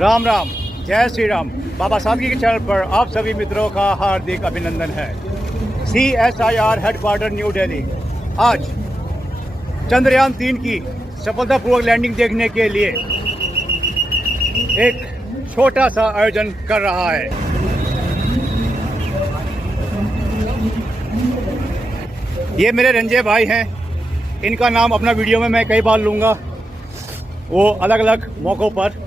राम राम, जय श्री राम। बाबा सादगी के चैनल पर आप सभी मित्रों का हार्दिक अभिनंदन है। CSIR हेडक्वार्टर न्यू दिल्ली आज चंद्रयान 3 की सफलतापूर्वक लैंडिंग देखने के लिए एक छोटा सा आयोजन कर रहा है। ये मेरे रंजे भाई हैं, इनका नाम अपना वीडियो में मैं कई बार लूँगा, वो अलग अलग मौक़ों पर।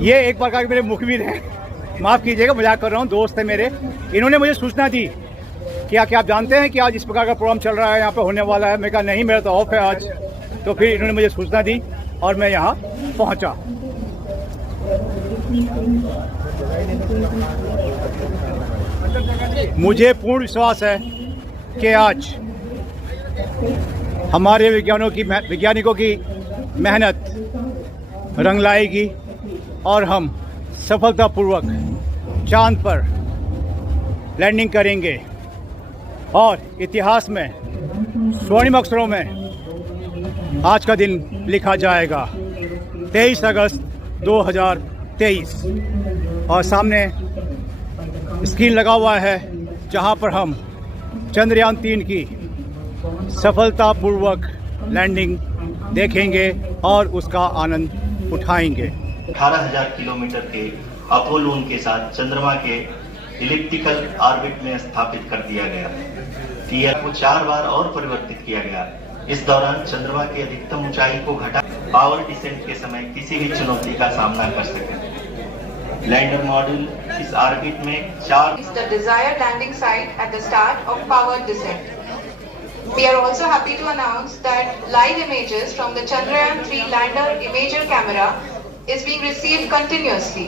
ये एक प्रकार के मेरे मुखबिर हैं, माफ़ कीजिएगा, मजाक कर रहा हूँ, दोस्त है मेरे। इन्होंने मुझे सूचना दी कि क्या आप जानते हैं कि आज इस प्रकार का प्रोग्राम चल रहा है, यहाँ पे होने वाला है। मैं कहा नहीं, मेरा तो ऑफ है आज। तो फिर इन्होंने मुझे सूचना दी और मैं यहाँ पहुँचा। मुझे पूर्ण विश्वास है कि आज हमारे वैज्ञानिकों की मेहनत रंग लाएगी और हम सफलतापूर्वक चांद पर लैंडिंग करेंगे और इतिहास में स्वर्णिम अक्षरों में आज का दिन लिखा जाएगा, 23 अगस्त 2023। और सामने स्क्रीन लगा हुआ है जहां पर हम चंद्रयान 3 की सफलतापूर्वक लैंडिंग देखेंगे और उसका आनंद उठाएंगे। 18,000 किलोमीटर के अपोलोन के साथ चंद्रमा के इलिप्टिकल ऑर्बिट में स्थापित कर दिया गया। टीआर को 4 बार और परिवर्तित किया गया। इस दौरान चंद्रमा की अधिकतम ऊंचाई को घटा पावर डिसेंट के समय किसी भी चुनौती का सामना कर सके। लैंडर मॉड्यूल इस ऑर्बिट में 4 the desired landing site at the start of powered descent. We are also happy to announce that live images from the Chandrayaan 3 lander imager camera is being received continuously.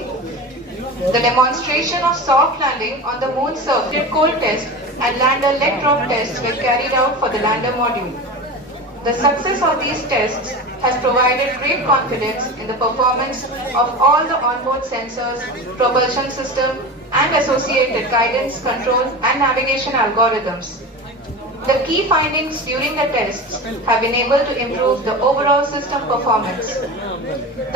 The demonstration of soft landing on the moon's surface, cold test and lander leg drop tests were carried out for the lander module. The success of these tests has provided great confidence in the performance of all the onboard sensors, propulsion system and associated guidance, control and navigation algorithms. The key findings during the tests have been able to improve the overall system performance.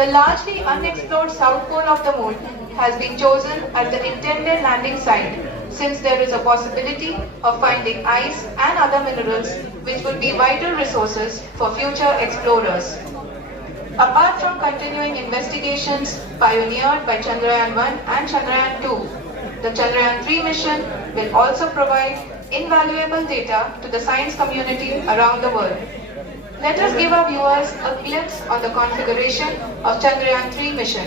The largely unexplored south pole of the moon has been chosen as the intended landing site, since there is a possibility of finding ice and other minerals which would be vital resources for future explorers. Apart from continuing investigations pioneered by Chandrayaan 1 and Chandrayaan 2, the Chandrayaan 3 mission will also provide invaluable data to the science community around the world. Let us give our viewers a glimpse on the configuration of Chandrayaan 3 mission.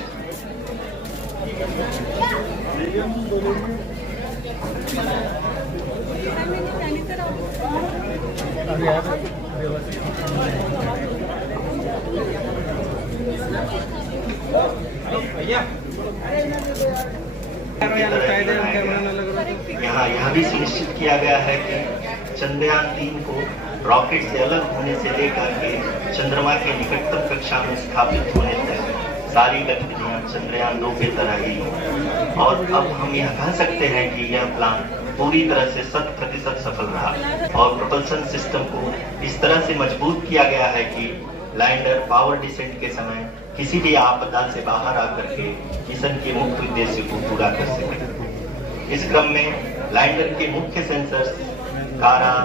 यहाँ यह भी सुनिश्चित किया गया है कि चंद्रयान 3 को rocket से अलग होने से लेकर के चंद्रमा के निकटतम कक्षा में स्थापित होने तक सारी गतिविधियां चंद्रयान 2 की तरह ही हों। और अब हम यह कह सकते हैं कि यह प्लान पूरी तरह से 100% सफल रहा और प्रोपल्शन सिस्टम को इस तरह से मजबूत किया गया है कि लैंडर पावर डिसेंट के समय किसी भी आपदा से बाहर आकर के मिशन के मुख्य उद्देश्य को पूरा कर सके। इस क्रम में लैंडर के मुख्य सेंसर्स कारा,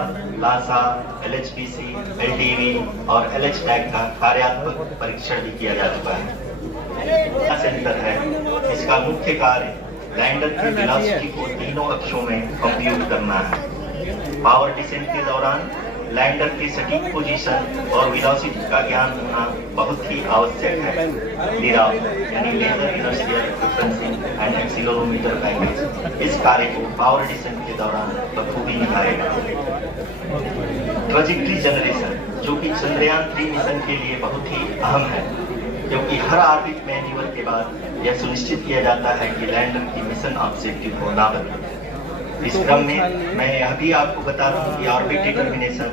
लासा, LHPC, LDV और LHTAG का कार्यात्मक परीक्षण भी किया जा चुका है। सेंटर है, इसका मुख्य कार्य लैंडर की वेलोसिटी को तीनों अक्षों में कंप्यूट करना है। पावर डिसेंट के दौरान लैंडर की सटीक पोजीशन और वेलोसिटी का ज्ञान होना बहुत ही आवश्यक है। LIRA यानी laser inertial frequency and accelerometer package इस कार्य को पावर डिसेंट के दौरान बखूबी निभाएगा। ट्रैजेक्टरी जनरेशन, जो कि चंद्रयान 3 मिशन के लिए बहुत ही अहम है, क्योंकि हर ऑर्बिट मैन्यूवर के बाद यह सुनिश्चित किया जाता है कि लैंडर की मिशन ऑब्जेक्टिव को ना बदले। इस क्रम में मैं यह भी आपको बता दूं कि ऑर्बिट डिटर्मिनेशन,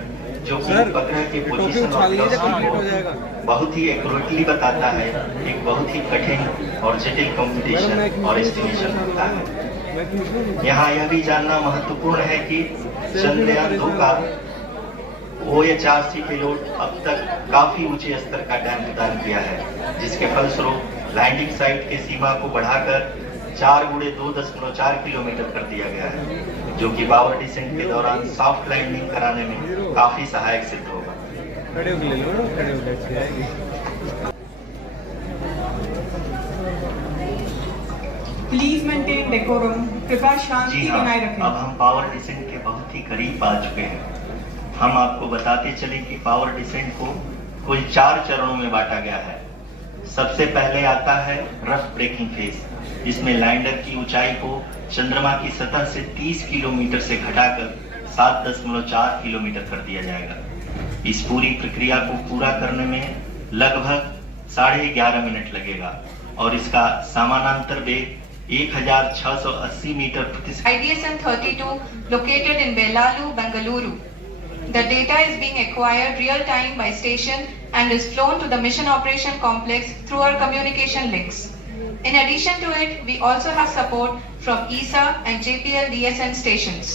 जो कि उपग्रह के पोजीशन और वेलोसिटी को बहुत ही एक्यूरेटली बताता है, एक बहुत ही कठिन और जटिल कंप्यूटेशन और एस्टिमेशन होता है। यहाँ यह भी जानना महत्वपूर्ण है कि चंद्रयान 2 का OHRC पेलोड अब तक काफी ऊंचे स्तर का टैंक प्रदान किया है, जिसके फलस्वरूप लैंडिंग साइट की सीमा को बढ़ाकर 4 × 2.4 किलोमीटर कर दिया गया है, जो कि पावर डिसेंट के दौरान सॉफ्ट लैंडिंग कराने में काफी सहायक सिद्ध होगा। खड़े होके ले लो, खड़े होके अच्छी आएगी। प्लीज मेंटेन डेकोरम, कृपया शांति जी हाँ, बनाए रखें। अब हम पावर डिसेंट के बहुत ही करीब आ चुके हैं। हम आपको बताते चले कि पावर डिसेंट को कुल 4 चरणों में बांटा गया है। सबसे पहले आता है रफ ब्रेकिंग फेज, जिसमें लैंडर की ऊंचाई को चंद्रमा की सतह से 30 किलोमीटर से घटाकर 7.4 किलोमीटर कर दिया जाएगा। इस पूरी प्रक्रिया को पूरा करने में लगभग 11.5 मिनट लगेगा और इसका समानांतर वेग 1680 मीटर प्रति second. IDSN 32 located in Belalu, Bengaluru. The data is being acquired real time by station and is flown to the mission operation complex through our communication links. In addition to it, we also have support from ESA and JPL DSN stations.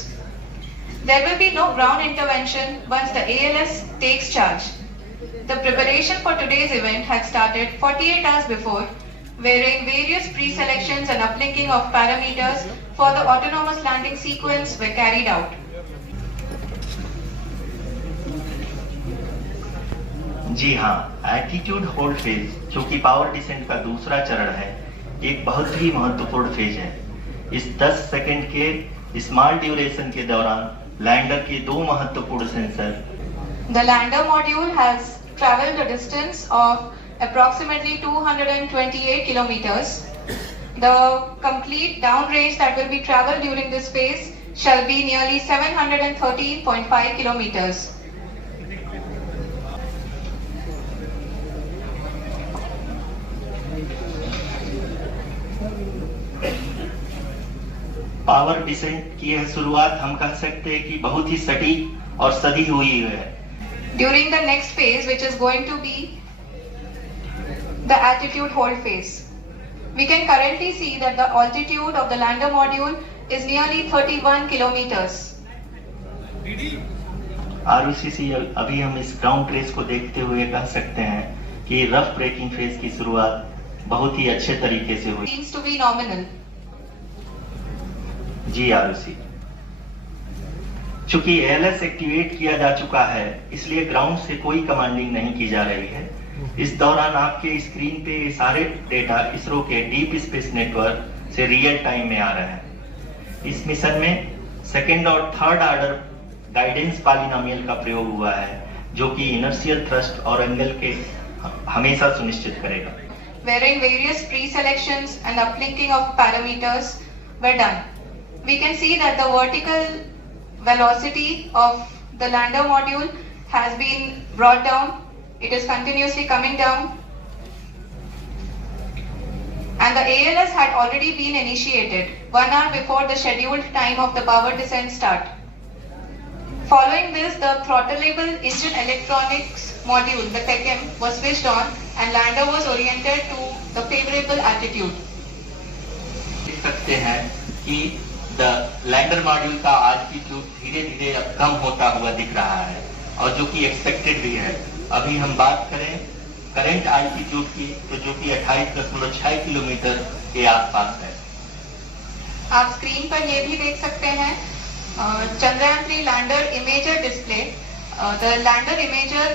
There will be no ground intervention once the ALS takes charge. The preparation for today's event had started 48 hours before, wherein various pre-selections and uplinking of parameters for the autonomous landing sequence were carried out. जी हाँ, altitude hold phase, जो कि power descent का दूसरा चरण है, एक बहुत ही महत्वपूर्ण फेज है। इस 10 सेकंड के स्मॉल ड्यूरेशन के दौरान लैंडर के 2 महत्वपूर्ण sensor. The lander module has traveled a distance of approximately 228 kilometers. The complete downrange that will be traveled during this phase shall be nearly 713.5 kilometers. Power descent की यह शुरुआत हम कह सकते हैं कि बहुत ही सटीक और सधी हुई है। During the next phase, which is going to be the altitude hold phase, we can currently see that the altitude of the lander module is nearly 31 kilometers. RUCC अभी हम इस ग्राउंड ट्रेस को देखते हुए कह सकते हैं कि रफ ब्रेकिंग फेज की शुरुआत बहुत ही अच्छे तरीके से हुई। Seems to be nominal. जी RUC, चूंकि ALS एक्टिवेट किया जा चुका है, इसलिए ग्राउंड से कोई कमांडिंग नहीं की जा रही है। इस दौरान आपके स्क्रीन पे ये सारे डेटा इसरो के डीप स्पेस नेटवर्क से रियल टाइम में आ रहे हैं। इस मिशन में सेकेंड और थर्ड ऑर्डर गाइडेंस पॉलिनोमियल का प्रयोग हुआ है, जो कि इनर्शियल थ्रस्ट और एंगल के हमेशा सुनिश्चित करेगा। Wherein various pre-selections and uplinking of parameters were done. We can see that the vertical velocity of the lander module has been brought down. It is continuously coming down. And the ALS had already been initiated 1 hour before the scheduled time of the power descent start. Following this, the throttleable engine electronics module, the TECM, was switched on and lander was oriented to the favorable altitude. देख सकते हैं कि lander module का altitude धीरे धीरे अब कम होता हुआ दिख रहा है, और जो कि एक्सपेक्टेड भी है। अभी हम बात करें करंट आल्टीट्यूड की, तो जो कि 28.6 किलोमीटर के आसपास है। आप स्क्रीन पर ये भी देख सकते हैं Chandrayaan 3 lander imager display. The lander imager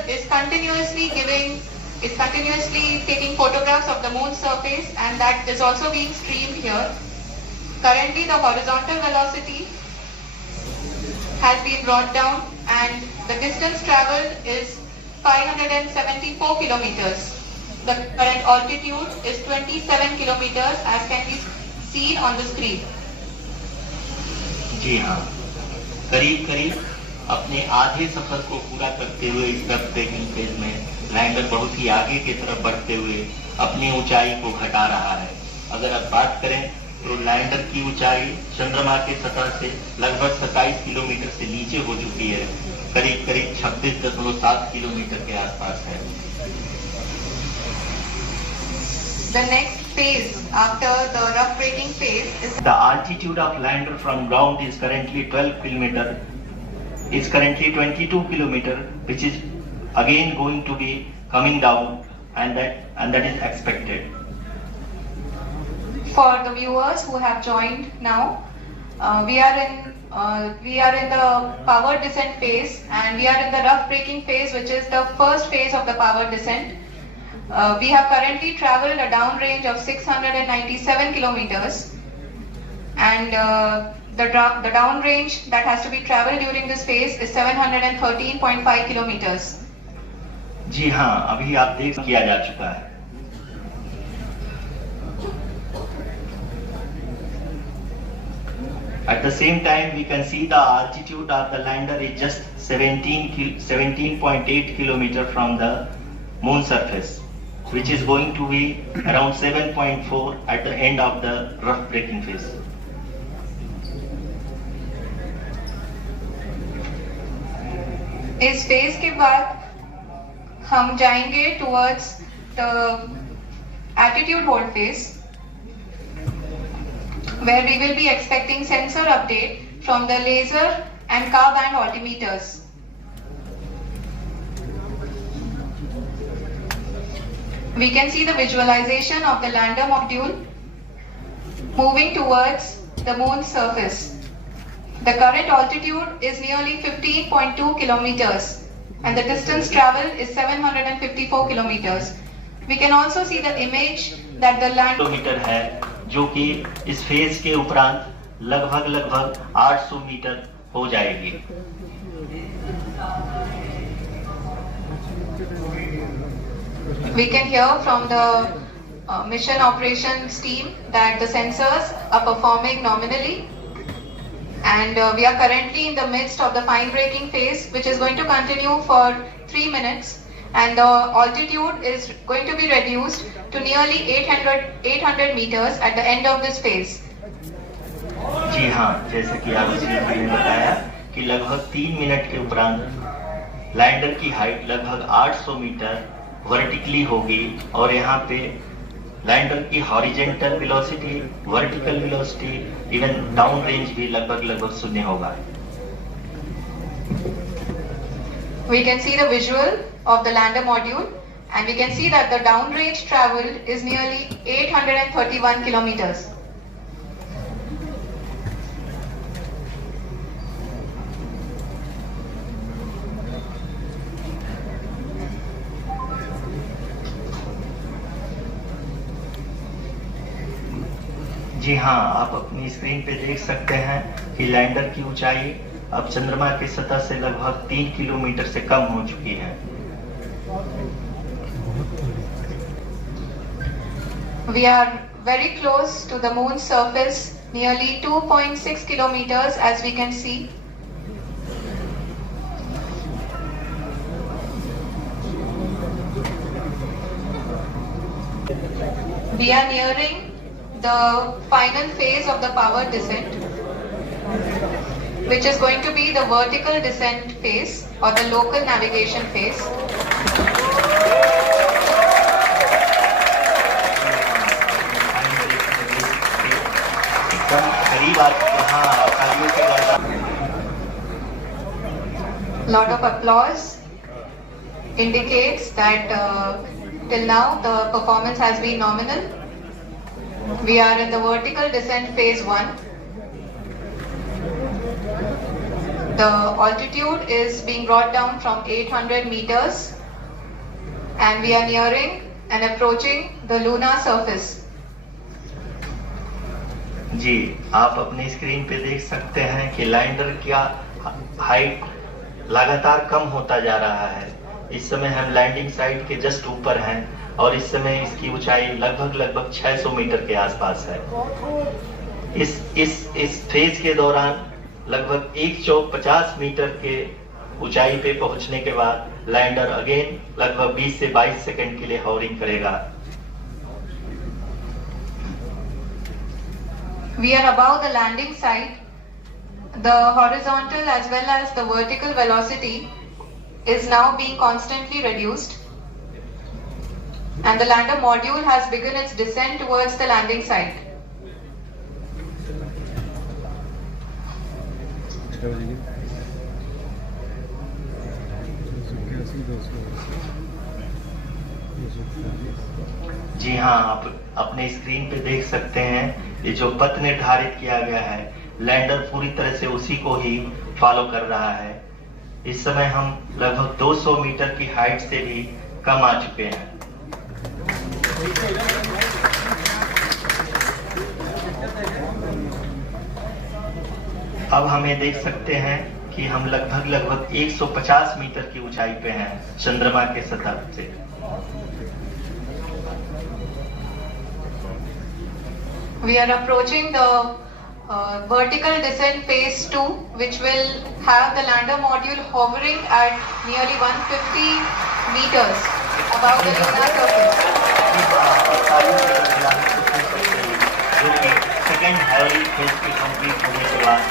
is continuously taking photographs of the moon's surface, and that is also being streamed here. Currently, the horizontal velocity has been brought down, and the distance traveled is 574 kilometers. The current altitude is 27 kilometers, as can be seen on the screen. जी हाँ, करीब करीब अपने आधे सफर को पूरा करते हुए इस रफ ब्रेकिंग फेज में लैंडर बहुत ही आगे की तरफ बढ़ते हुए अपनी ऊंचाई को घटा रहा है। अगर आप बात करें तो लैंडर की ऊंचाई चंद्रमा के सतह से लगभग 27 किलोमीटर से नीचे हो चुकी है, करीब करीब 26.7 किलोमीटर के आसपास है। The next phase after the rough braking phase is The altitude of lander from ground is currently 22 kilometer, which is again going to be coming down, and that is expected. for the viewers who have joined now, we are in the powered descent phase, and we are in the rough braking phase, which is the first phase of the powered descent. We have currently traveled a downrange of 697 kilometers, and the downrange that has to be traveled during this phase is 713.5 kilometers. जी हाँ, अभी आप देख किया जा चुका है। At the same time, we can see the altitude of the lander is just 17.8 kilometer from the moon surface, which is going to be around 7.4 at the end of the rough braking phase. इस phase के बाद हम जाएंगे towards the attitude hold phase, where we will be expecting sensor update from the laser and car band altimeters. We can see the visualization of the lander module moving towards the moon's surface. The current altitude is nearly 15.2 kilometers and the distance traveled is 754 kilometers. We can also see the image that the lander kilometre है, जो कि इस phase के उपरांत लगभग 800 metre हो जाएगी। We can hear from the mission operations team that the sensors are performing nominally, and we are currently in the midst of the fine braking phase, which is going to continue for 3 minutes, and the altitude is going to be reduced to nearly 800 meters at the end of this phase. जी हाँ, जैसा कि आरोही ने बताया कि लगभग 3 minute के उपरांत lander की हाइट लगभग 800 मीटर वर्टिकली होगी और यहाँ पे लैंडर की horizontal velocity, vertical velocity, even down range भी लगभग 0 होगा। We can see the visual of the lander module, and we can see that the downrange traveled is nearly 831 kilometers. जी हाँ, आप अपनी स्क्रीन पे देख सकते हैं कि लैंडर की ऊंचाई अब चंद्रमा की सतह से लगभग 3 किलोमीटर से कम हो चुकी है। We are very close to the moon's surface, nearly 2.6 kilometers, as we can see. We are nearing the final phase of the power descent, which is going to be the vertical descent phase or the local navigation phase. Lot of applause indicates that till now the performance has been nominal. We are in the vertical descent phase 1. The altitude is being brought down from 800 meters, and we are nearing and approaching the lunar surface. जी, आप अपनी screen पे देख सकते हैं कि lander का height लगातार कम होता जा रहा है। इस समय हम लैंडिंग साइट के जस्ट ऊपर हैं और इस समय इसकी ऊंचाई लगभग 600 मीटर के आसपास है। इस फेज के दौरान लगभग 150 मीटर के ऊंचाई पे पहुंचने के बाद लैंडर अगेन लगभग 20 से 22 सेकंड के लिए हॉवरिंग करेगा। We are above the landing site. The horizontal as well as the vertical velocity is now being constantly reduced, and the lander module has begun its descent towards the landing site. जी हाँ, आप अपने screen पे देख सकते हैं ये जो पथ निर्धारित किया गया है, लैंडर पूरी तरह से उसी को ही फॉलो कर रहा है। इस समय हम लगभग 200 मीटर की हाइट से भी कम आ चुके हैं। अब हमें देख सकते हैं कि हम लगभग 150 मीटर की ऊंचाई पे हैं चंद्रमा के सतह से। We are approaching the vertical descent phase 2, which will have the lander module hovering at nearly 150 meters above the lunar surface. जो कि सेकेंड हैवी फेज की कंप्लीट होने के बाद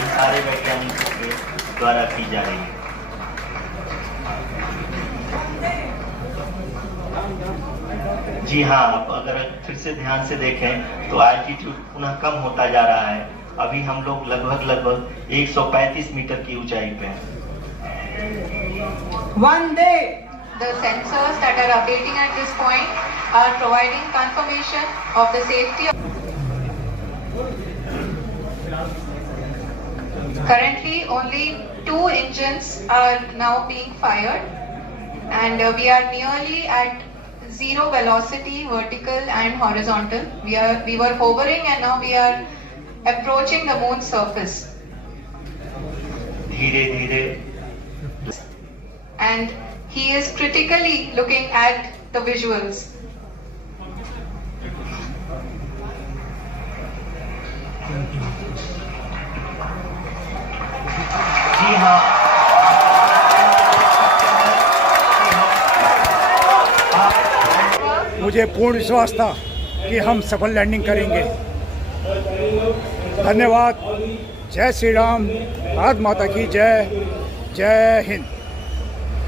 इन सारे वैज्ञानिकों के द्वारा की जा रही है। जी हाँ, आप अगर फिर से ध्यान से देखें तो एल्टीट्यूड पुनः कम होता जा रहा है। अभी हम लोग लगभग 135 मीटर की ऊंचाई पे हैं। One day. The sensors that are updating at this point are providing confirmation of the safety. Currently, only 2 engines are now being fired, and we are nearly at zero velocity, vertical and horizontal. We were hovering, and now we are approaching the moon's surface. धीरे धीरे। And he is critically looking at the visuals. जी हाँ, मुझे पूर्ण विश्वास था कि हम सफल लैंडिंग करेंगे। धन्यवाद। जय श्री राम। भारत माता की जय। जय हिंद।